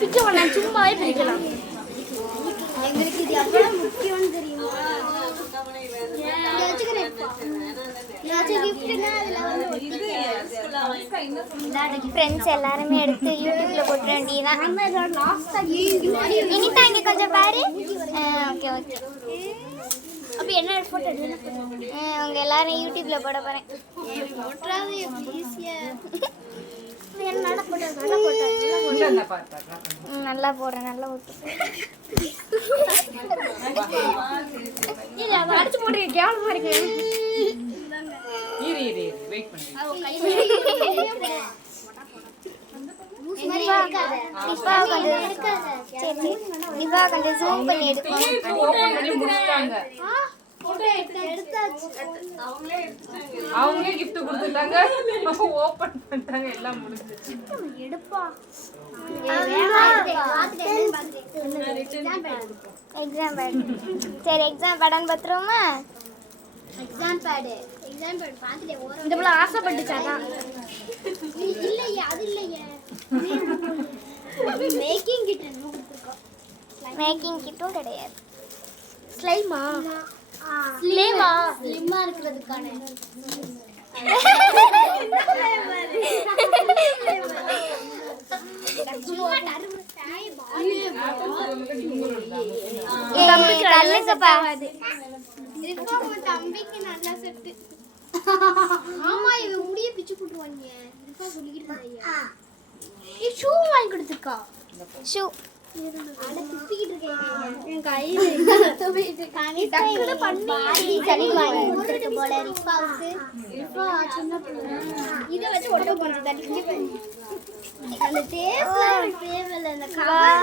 பிக்க வேணாம் சும்மாவே பிரிக்கலாம் எங்களுக்கு இது எவ்வளவு முக்கியம்னு தெரியுமா. ஃப்ரெண்ட்ஸ் எல்லாருமே எடுத்து யூடியூப்ல போட்டுற வேண்டியதான் இனிதா இங்க கொஞ்சம் பாரு ஓகே ஓகே அப்ப என்ன போட்டோ எடுத்து உங்க எல்லாரும் யூடியூப்ல போட போறேன் எப்படி ஈஸியா நல்ல போட்டோ போட்டோ நல்லா போடுறேன் நல்லா அவ அடிச்சு போடுறீங்க கேவலமா இருக்கு. இரு வெயிட் பண்ணு. ஜூம் பண்ணி எடுக்கணும் அவங்களே gift கொடுத்துட்டாங்க. ஓபன் பண்ணிட்டாங்க எல்லாம் முடிஞ்சிச்சு. எடுப்பா. எக்ஸாம் பேட் சரி எக்ஸாம் படம் பார்த்துருவோமா எக்ஸாம் பேடு எக்ஸாம் பேடு பார்த்துட்டே ஓரம் இந்த பிள்ளை ஆசைப்பட்டுச்சாதான் இல்லையே அது இல்லையே. மேக்கிங் கிட்ட என்ன கொடுத்துருக்கோம். மேக்கிங் கிட்டும் கிடையாது. ஸ்லைமா ஸ்லிமா ஸ்லிம்மா இருக்கிறதுக்கான. தம்பிக்கு நல்ல செட்டு ஆமா இவன் முடிய பிச்சு போட்டுருவாங்க ஷூ வாங்கி கொடுத்துருக்கா. ஷூ. அட இதை வச்சு ஒட்ட போனது அந்த கவர்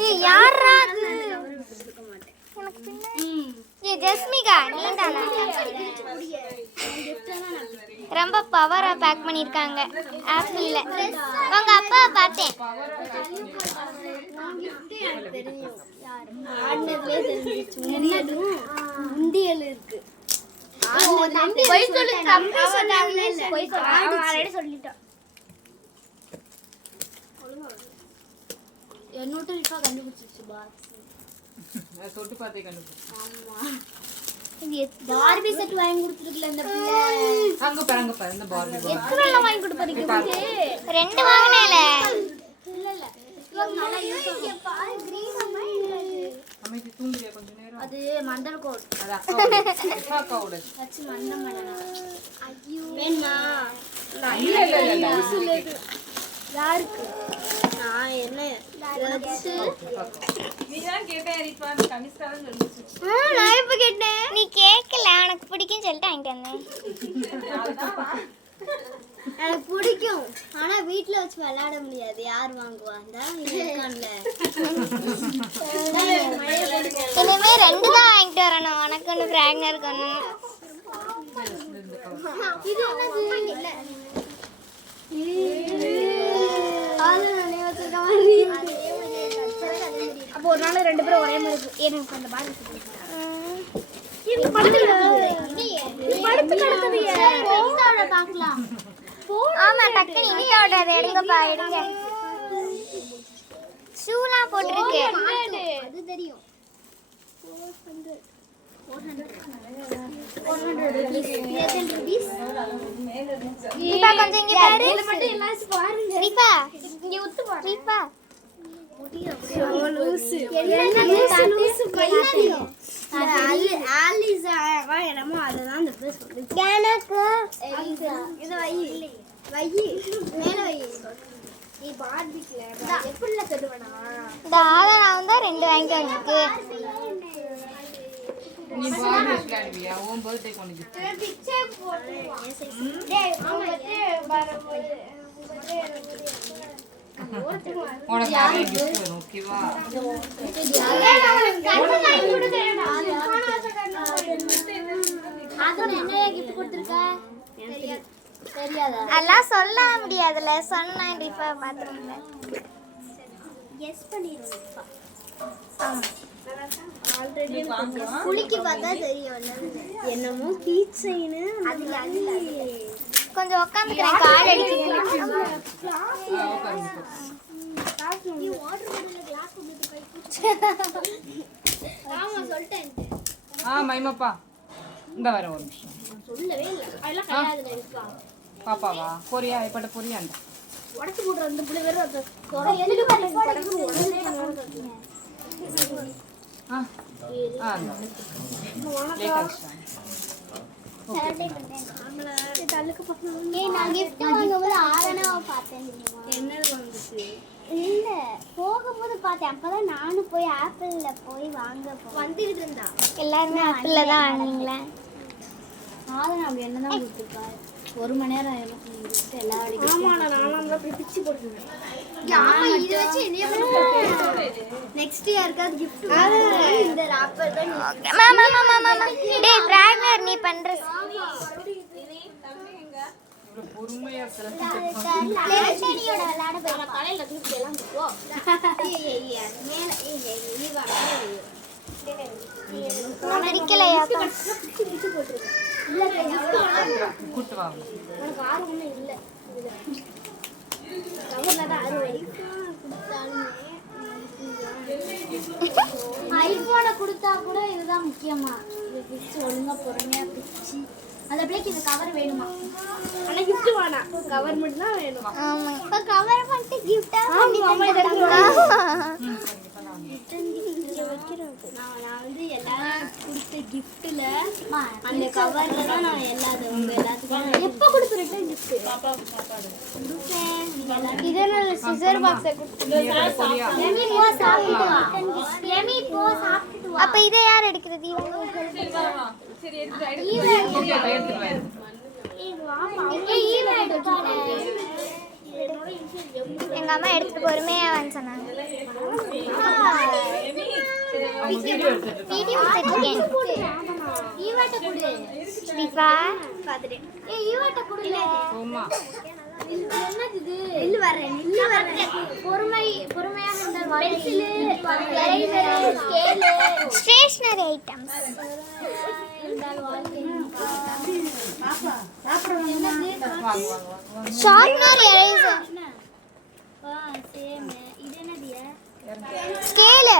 ஏய் யாரா அது எனக்கு ஏய் ஜஸ்மிகா ரொம்ப பவரா பேக் பண்ணிருக்காங்க. ஆப்பிள்ல உங்க அப்பாவை பார்த்தேன். உண்டியல் இருக்கு பொய் சொல்லு தம்பி சொன்னாங்க பொய் சொல்ல. அவன் ஆல்ரெடி சொல்லிட்டான் என்னோட கண்டுபிடிச்சிருச்சு பாக்ஸ் தொட்டு பார்த்தே கண்டுபிடிச்சு. பார்பி செட் வாங்கி கொடுத்துருக்கல இந்த பிள்ளை. அங்க பாரு அங்க பாரு இந்த பார்பி எத்தனை எல்லாம் வாங்கி கொடுப்பாரு ரெண்டு வாங்கினேல இல்ல இல்ல. இவங்க நல்லா யூஸ் பாரு கிரீன் அமைதி தூங்குறியா? கொஞ்ச நேரம் அது மண்டல் கோட். அது அக்காவோட அக்கா அக்காவோட வச்சு மண்ணம் பண்ணலாம் ஐயோ. வேணுமா இல்ல இல்ல. இல்ல இல்ல. யாருக்கு? நான் என்ன வச்சு கேட்டேன் நான் இப்ப நீ கேட்கல உனக்கு பிடிக்கும்னு சொல்லிட்டு வாங்கிட்டு வந்தேன். எனக்கு பிடிக்கும். ஆனா வீட்ல வச்சு விளையாட முடியாது. யார் வாங்குவா? இனிமே ரெண்டு தான் வாங்கிட்டு வரணும். உனக்கு ஒன்று ஃப்ராக்னர் ஒன்று இது என்னது இல்ல ஆளு நிறைய வச்சிருக்க மாதிரி அப்போ ஒரு நாள் ரெண்டு பேரும் ஒரே மாதிரி எனக்கு அந்த பால் இது படுத்து படுத்து கிடக்குது பெருசாவோட பார்க்கலாம் ஆமா டக்குனு இனியோட அதை எடுங்கப்பா எடுங்க. ஷூலாம் போட்டிருக்கு. அது தெரியும். கொஞ்சம் இங்க பாரு தீபா இங்க உத்து பாரு தீபா என்னமோ அதுதான் இந்த பேர் சொல்லு எனக்கு இது வை. வை. மேல வை. நீ பார்பிக்கல எப்படில கட்டுவனா? இந்த ஆதரவு தான் ரெண்டு வாங்கிட்டு வந்திருக்கு. நீ பார்பி விளையாடுவியா உன் பர்த்டே கொண்டு gift. பிச்சை போட்டுருவான். உனக்கு நிறைய gift வரும் ஓகேவா தெரியாதா அதெல்லாம் சொல்ல முடியாதுல்ல சொன்னா தீபா பாத்துருங்க கெஸ் பண்ணிடுவோம் குளிக்கி பார்த்தா தெரியும் என்னன்னு. என்னமோ கீச் செயின் அது அது. கொஞ்சம் உட்காந்துக்கிறேன் கால் அடிக்கிறேன் ஆ, மைமாப்பா. இந்த வரேன் ஒரு நிமிஷம். சொல்லவே இல்லை அதெல்லாம் கிடையாது பாப்பாவா? பொரியா இப்பட்ட பொரியாண்டா உடச்சு போடுற அந்த பிள்ளை வேற அந்த குறை எதுக்கு பண்ணி ஆ ஆ இந்த லேட் ஆயிடுச்சா ஏய் நான் gift வாங்கும்போது ஆரணாவை பார்த்தேன் இல்ல போகும்போது பார்த்தேன். அப்பதான் நானும் போய் ஆப்பிள்ல போய் வாங்க வந்துட்டு இருந்தா. எல்லாருமே ஆப்பிளில் தான் வாங்குவீங்களா ஆரணா அப்படி என்னதான் கொடுத்துருக்கா ஒரு மணி நேரம் ஆயிரும். gift எல்லா வேலைக்கும் ஆமா நான் நானும் அப்படி பிச்சு போட்டுருந்தேன் ஆமா இது வச்சு என்ன நெக்ஸ்ட் இயர்க்காவது gift இந்த ராப்பர் தான் மாமா மாமா மாமா டேய் பிராக்னர் நீ பண்ற பொறுமையா விளையாட போய் தலையில தூக்கி எல்லாம் போ மேல நீ வா gift கூட்டு வாங்க உனக்கு இல்ல கவர்ல தான் அறுவை ஐபோனை கொடுத்தா கூட இதுதான் முக்கியமா. இது பிச்சு ஒழுங்கா பொறுமையா பிச்சு அந்த பிள்ளைக்கு இந்த கவர் வேணுமா? ஆனா gift வேணாம். கவர் மட்டும் தான் வேணும் ஆமாங்க இப்ப கவர் பண்ணிட்டு கிஃப்டா நான் நான் வந்து எல்லாரும் கொடுத்த கிஃப்ட்ல அந்த கவர்ல தான் நான் எல்லாத்துக்கும் எப்போ கொடுத்து ரிட்டர்ன் கிஃப்ட் கொடுப்பேன் சிசர் பாக்ஸை அப்ப இதை யார் எடுக்கிறது? எங்க அம்மா எடுத்துட்டு பொறுமையா வந்து சொன்னாங்க. என்னது stationery items sharpener eraser scale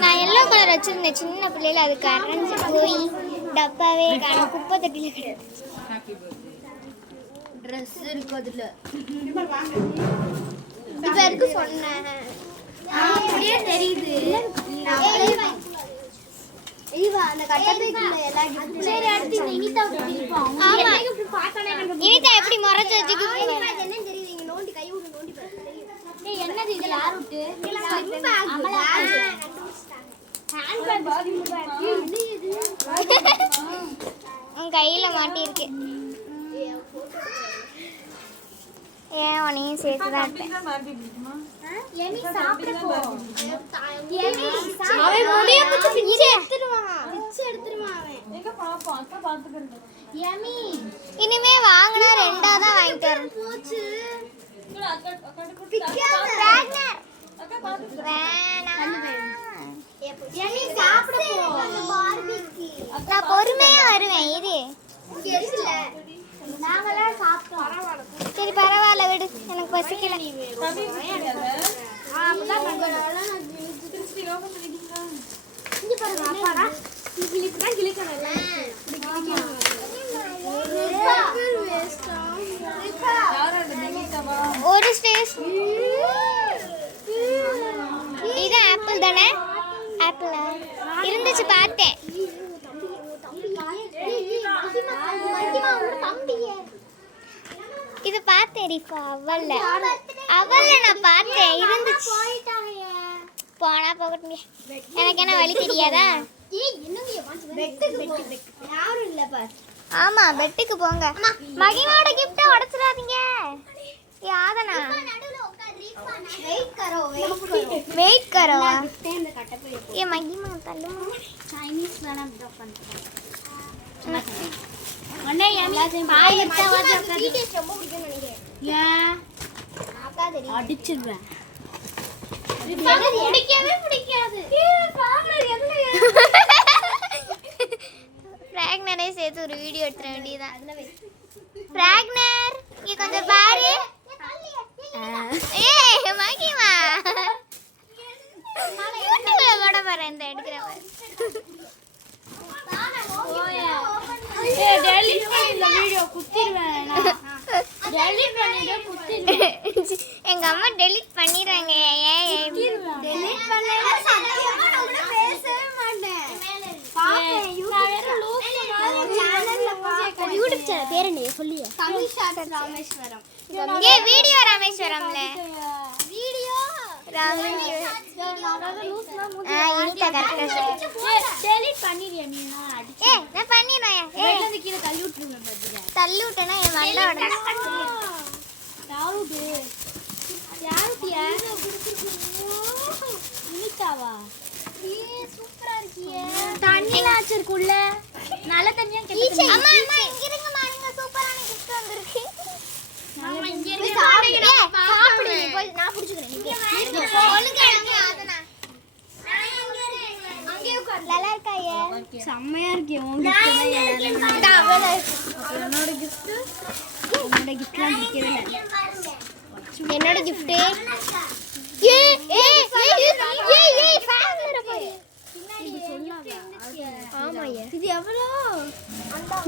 நான் எல்லோ கலர் வச்சிருந்தேன் சின்ன பிள்ளையில அது கரைஞ்சு போய் டப்பாவே காணும் குப்பை தொட்டில ட்ரெஸ் இருக்கு அதுல இப்ப இருக்கு சொன்னேன் அப்படியே தெரியுது இனிதா எப்படி முறைச்சு வச்சுக்கு? என்ன தெரியுது. இங்க நோண்டி கை விட்டு நோண்டி பாரு ஏய் என்னது இது? உன் கையில மாட்டியிருக்கு. ஏன் உனையும் சேர்த்து தான் இனிமே வாங்கினா ரெண்டா தான் வாங்கிட்டு நான் பொறுமையா வருவேன் இரு. நாங்களாம் சாப்பிட்டோம். சரி பரவாயில்ல விடு. எனக்கு பசிக்கல. ஒரு ஸ்டேஷ் இது ஆப்பிள் தானே? ஆப்பிளா? இருந்துச்சு பார்த்தேன். இது பார்த்தேன் ரிஃபா அவல்ல நான் பார்த்தேன். இருந்துச்சு. போனா போகட்டுங்க எனக்கு என்ன வழி தெரியாதா? ஆமா பெட்டுக்கு போங்க. மகிமாவோட கிஃப்ட உடைச்சிடாதீங்க. யாதனா வெயிட் கரோ ஏ மகிமா தள்ளுமா சைனீஸ் வேணா பண்ணுறேன் ரொம்ப பிடிக்கும்னு நினைக்கிறேன். ஏன் அடிச்சிடுவேன் பிடிக்கவே பிடிக்காது. சேர்த்து ஒரு வீடியோ எடுத்துற வேண்டியதான் பிராக்னர் இங்க கொஞ்சம் பாரு. ஏய் மகிமா. யூடியூப்ல போறேன் இந்த எடுக்கிறவன் டெலிட் பண்ணி இந்த வீடியோ குத்திடுவேன் டெலிட் பண்ணிட்டு குத்திடுவேன் எங்க அம்மா டெலீட் பண்ணிடுறாங்க. ஏன் ஏன் டெலிட் பண்ணல. சத்தியமா நான் உன்னை பேசவே மாட்டேன். பாப்பேன். யூடியூப் சேனல் பேர் என்ன? சொல்லியே. தமிழ் ராமேஸ்வரம். ஏ வீடியோ ராமேஸ்வரம்ல. வீடியோ ராமேஸ்வரம் ஆ இனிதா என் மண்டை உடனே யாருது நல்ல தண்ணியா செம்மையா இருக்கு கிஃப்ட் என்னோட கிஃப்ட் உன்னோட கிஃப்ட்லாம் பிடிக்கவே இல்லை என்னோட gift ஏ ஏ ஏ ஏ ஃபேன் வேற பாரு ஆமாய்யா இது எவ்வளோ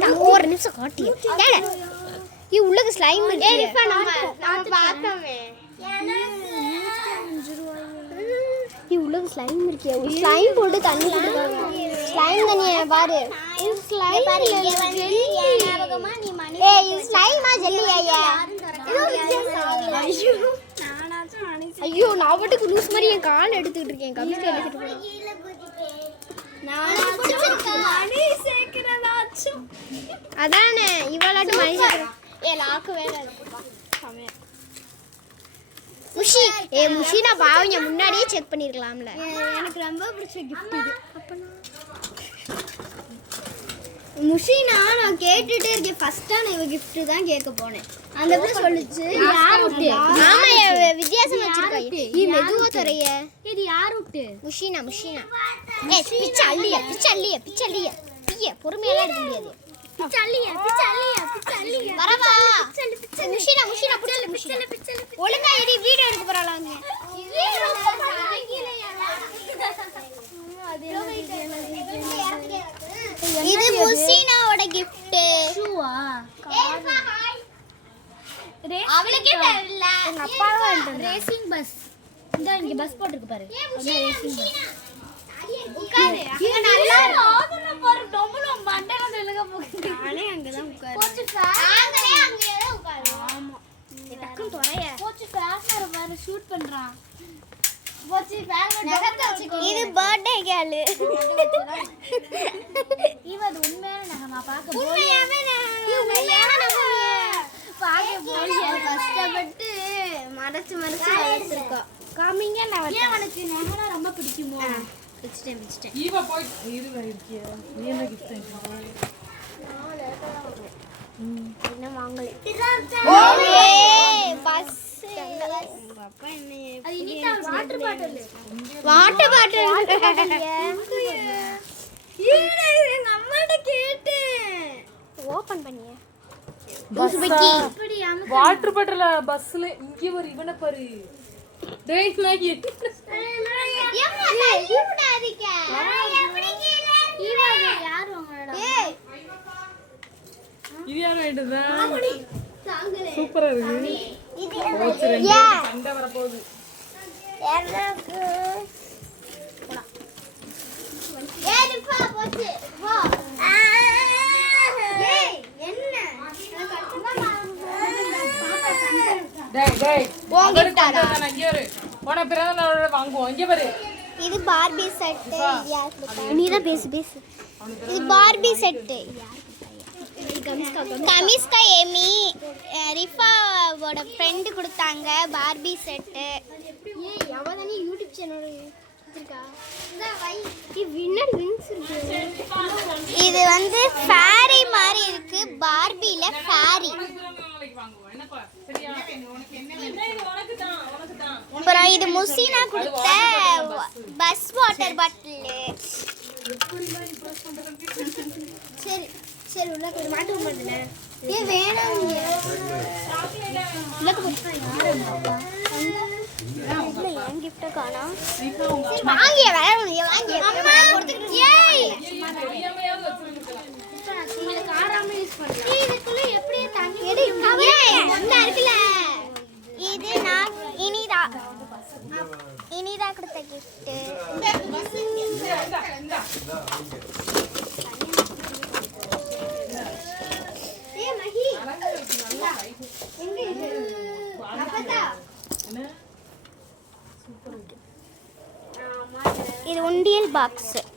நான் ஒரு நிமிஷம் காட்டி இது உள்ளக ஸ்லைம் இருக்கு நம்ம பார்த்தோமே இது உள்ளக ஸ்லைம் இருக்கு ஸ்லைம் போட்டு தண்ணி குடிப்பாங்க ஸ்லைம் தண்ணிய பாரு. ஸ்லைம் ஞாபகமா நீ மணி ஏய் இது ஸ்லைமா ஜெல்லியா ஐயா மணி நான் பாட்டுக்கு லூஸ் மாதிரி என் கால் எடுத்துக்கிட்டு இருக்கேன். கவிதை எடுத்துட்டு போறேன். மணி அதானே இவளாட்டு மனுஷன் ஏ முஷி ஏ முஷி நான் பாவங்க முன்னாடியே செக் பண்ணிருக்கலாம்ல. எனக்கு ரொம்ப பிடிச்ச கிஃப்ட் இது. முஷினா நான் கேட்டுட்டே இருக்கேன். ஃபர்ஸ்டா நான் இவ gift தான் கேட்க போனேன். அந்த பிள்ளை சொல்லுச்சு யார் விட்டு? ஆமா வித்தியாசம் வச்சிருக்கா? நீ மெதுவா தரைய இது யார் விட்டு? முஷினா முஷினா. ஏ பிச்சை அள்ளிய பிச்சை அள்ளிய பிச்சை அள்ளிய. பிய பொறுமையெல்லாம் எடுக்க முடியாது. வரவா? முஷினா முஷினா புடிச்சல முஷினா ஒழுங்கா இடி வீடியோ எடுக்க போறாளாங்க இது முஷினாவோட gift. ஷூவா? அவளுக்கே தெரியல எங்க அப்பாவா ரேசிங் பஸ் இந்த இங்க பஸ் போட்டுருக்கு பாரு. ரேசிங் பஸ் உட்காரு. அங்க நல்லா ஆதன பாரு டபுள் மண்டல தெலுங்க போகுது. நானே அங்க தான் உட்கார்றேன் நாங்களே அங்கேயே தான் உட்காரு ஆமா. டக்குன்னு தொலைய போச்சு ஃபேஷனர் பாரு ஷூட் பண்றான். போச்சு ஃபேஷனர் இது பர்த்டே கேர்ளு இவ அது உண்மையான நகமா பார்க்க உண்மையாவே பார்க்க கஷ்டப்பட்டு மறைச்சு மறைச்சு வளர்த்துருக்கோம் காமிங்க நான் உனக்கு ரொம்ப பிடிக்குமோ? பிடிச்சிட்டேன் பிடிச்சிட்டேன் ஈவா போய் இருக்கியா நீ என்ன கிஃப்ட் என்ன வாங்கல bus water bottle water bottle எங்க அம்மாட்ட கேட்டேன் ஓபன் பண்ணிய வாட்டர் பாட்டில பஸ்ல இங்க ஒரு இவனை பாரு. டேய் நான் எட்டு யார் உங்களோட இது யாரும் ஆயிட்டுதான் சூப்பரா இருக்கு. போச்சு ரெண்டு சண்டை வரப்போகுது. இது பார்பி செட் நீ தான் பேசு பேசு. இது பார்பி செட் கமிஸ்கா அஹ் ரிஃபாவோட ஃப்ரெண்டு கொடுத்தாங்க பார்பி செட்டு ஏய் அவ தானே யூடியூப் சேனல் இது வந்து ஃபேரி மாதிரி இருக்கு. பார்பில ஃபேரி அப்புறம் இது முசினா கொடுத்த பஸ் வாட்டர் பாட்டில் சரி. சரி உள்ள கொஞ்சம் மாட்டு மாட்டேனே ஏ வேணாம் இங்க. என் கிஃப்ட காணோம் வாங்கிய வேற வாங்கிய. ஏய் உங்களுக்கு ஆறாம யூஸ் பண்ணலாம் இதுக்குள்ள எப்படியே தண்ணி ஏய் இந்த இருக்குல இது நான் இனிதா இனிதா கொடுத்த கிஃப்ட் ஏய் மஹி இது உண்டியல் பாக்ஸ்